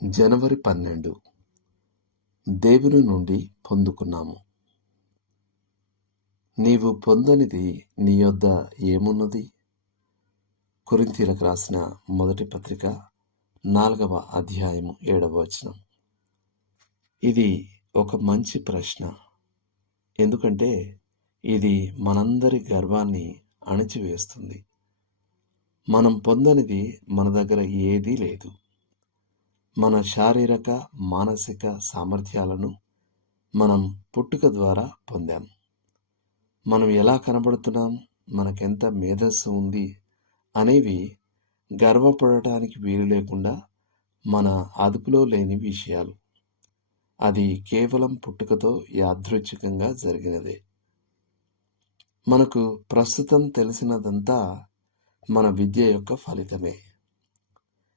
జనవరి 12 దేవుని నుండి పొందుకున్నాము. నీవు పొందనిది నీ యొద్ద ఏమున్నది? కొరింథీయులకు రాసిన మొదటి పత్రిక 4వ అధ్యాయము 7వ వచనం. ఇది ఒక మంచి ప్రశ్న. ఎందుకంటే ఇది మనందరి గర్వాన్ని అణిచివేస్తుంది. మనం పొందనిది మన దగ్గర ఏదీ లేదు. మన శారీరక మానసిక సామర్థ్యాలను మనం పుట్టుక ద్వారా పొందాం. మనం ఎలా కనబడుతున్నాం, మనకెంత మేధస్సు ఉంది అనేవి గర్వపడటానికి వీలు లేకుండా మన అదుపులో లేని విషయాలు. అది కేవలం పుట్టుకతో యాదృచ్ఛికంగా జరిగినదే. మనకు ప్రస్తుతం తెలిసినదంతా మన విద్య యొక్క ఫలితమే.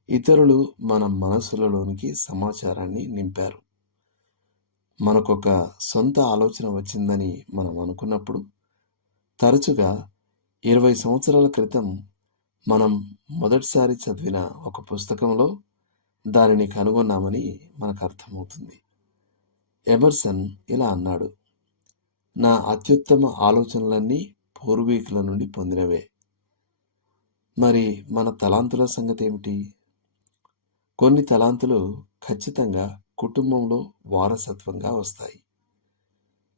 ఇతరులు మన మనసులలోనికి సమాచారాన్ని నింపారు. మనకొక సొంత ఆలోచన వచ్చిందని మనం అనుకున్నప్పుడు తరచుగా 20 సంవత్సరాల క్రితం మనం మొదటిసారి చదివిన ఒక పుస్తకంలో దానిని కనుగొన్నామని మనకు అర్థమవుతుంది. ఎమర్సన్ ఇలా అన్నాడు, నా అత్యుత్తమ ఆలోచనలన్నీ పూర్వీకుల నుండి పొందినవే. మరి మన తలాంతుల సంగతి ఏమిటి? కొన్ని తలాంతులు ఖచ్చితంగా కుటుంబంలో వారసత్వంగా వస్తాయి.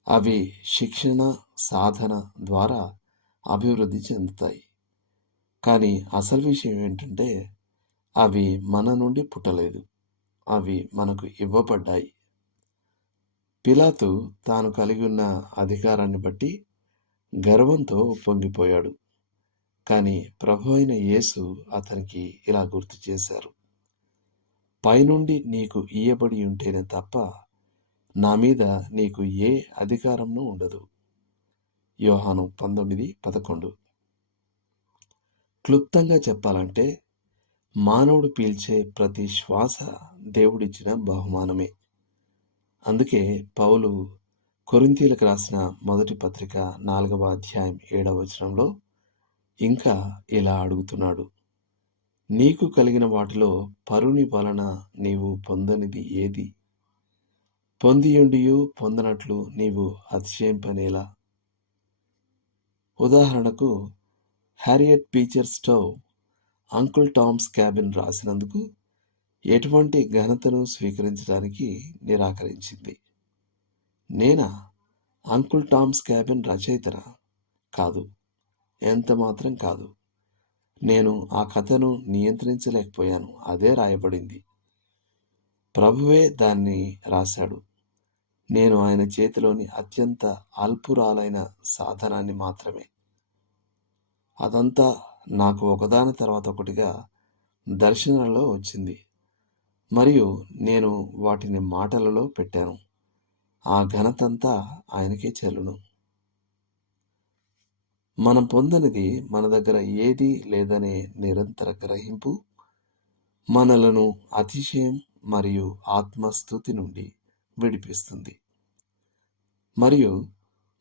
అవి శిక్షణ, సాధన ద్వారా అభివృద్ధి చెందుతాయి. కానీ అసలు విషయం ఏంటంటే అవి మన నుండి పుట్టలేదు, అవి మనకు ఇవ్వబడ్డాయి. పిలాతు తాను కలిగి ఉన్న అధికారాన్ని బట్టి గర్వంతో పొంగిపోయాడు. కానీ ప్రభు అయిన యేసు అతనికి ఇలా గుర్తు చేశారు, పైనుండి నీకు ఇయ్యబడి ఉంటేనే తప్ప నా మీద నీకు ఏ అధికారము ఉండదు. యోహాను 19:11. క్లుప్తంగా చెప్పాలంటే మానవుడు పీల్చే ప్రతి శ్వాస దేవుడిచ్చిన బహుమానమే. అందుకే పౌలు కొరింథీయులకు రాసిన మొదటి పత్రిక 4వ అధ్యాయం 7వ వచనంలో ఇంకా ఇలా అడుగుతున్నాడు, నీకు కలిగిన వాటిలో పరుని వలన నీవు పొందనిది ఏది? పొందియుండియు పొందనట్లు నీవు అతిశయింపనేలా? ఉదాహరణకు Harriet Beecher Stowe Uncle Tom's Cabin రాసినందుకు ఎటువంటి ఘనతను స్వీకరించడానికి నిరాకరించింది. నేనా అంకుల్ టామ్స్ క్యాబిన్ రచయితనా? కాదు, ఎంత మాత్రం కాదు. నేను ఆ కథను నియంత్రించలేకపోయాను. అదే రాయబడింది. ప్రభువే దాన్ని రాశాడు. నేను ఆయన చేతిలోని అత్యంత అల్పురాలైన సాధనాన్ని మాత్రమే. అదంతా నాకు ఒకదాని తర్వాత ఒకటిగా దర్శనాలలో వచ్చింది, మరియు నేను వాటిని మాటలలో పెట్టాను. ఆ ఘనతంతా ఆయనకే చెల్లును. మనం పొందనిది మన దగ్గర ఏదీ లేదనే నిరంతర గ్రహింపు మనలను అతిశయం మరియు ఆత్మస్థుతి నుండి విడిపిస్తుంది. మరియు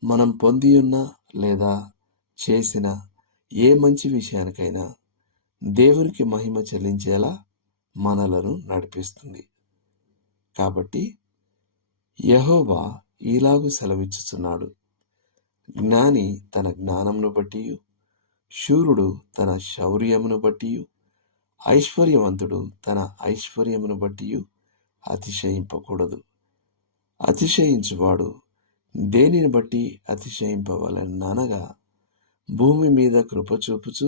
మనం పొందియున్న లేదా చేసిన ఏ మంచి విషయానికైనా దేవునికి మహిమ చెల్లించేలా మనలను నడిపిస్తుంది. కాబట్టి యెహోవా ఇలాగు సెలవిచ్చుచున్నాడు, జ్ఞాని తన జ్ఞానమును బట్టియు, శూరుడు తన శౌర్యమును బట్టియు, ఐశ్వర్యవంతుడు తన ఐశ్వర్యమును బట్టియు అతిశయింపకూడదు. అతిశయించువాడు దేనిని బట్టి అతిశయింపవలెననగా భూమి మీద కృపచూపుచు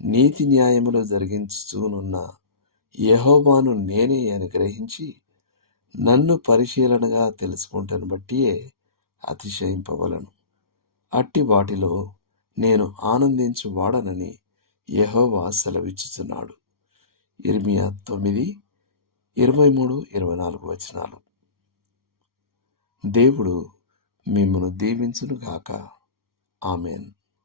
నీతి న్యాయములు జరిగించుచునున్న యెహోవాను నేనే అని గ్రహించి నన్ను పరిశీలనగా తెలుసుకుంటను బట్టియే అతిశయింపవలను. అట్టి వాటిలో నేను ఆనందించువాడనని యెహోవా సెలవిచ్చుచున్నాడు. ఇర్మియా 9:23-24 వచనాలు. దేవుడు మిమ్మును దీవించునుగాక. ఆమెన్.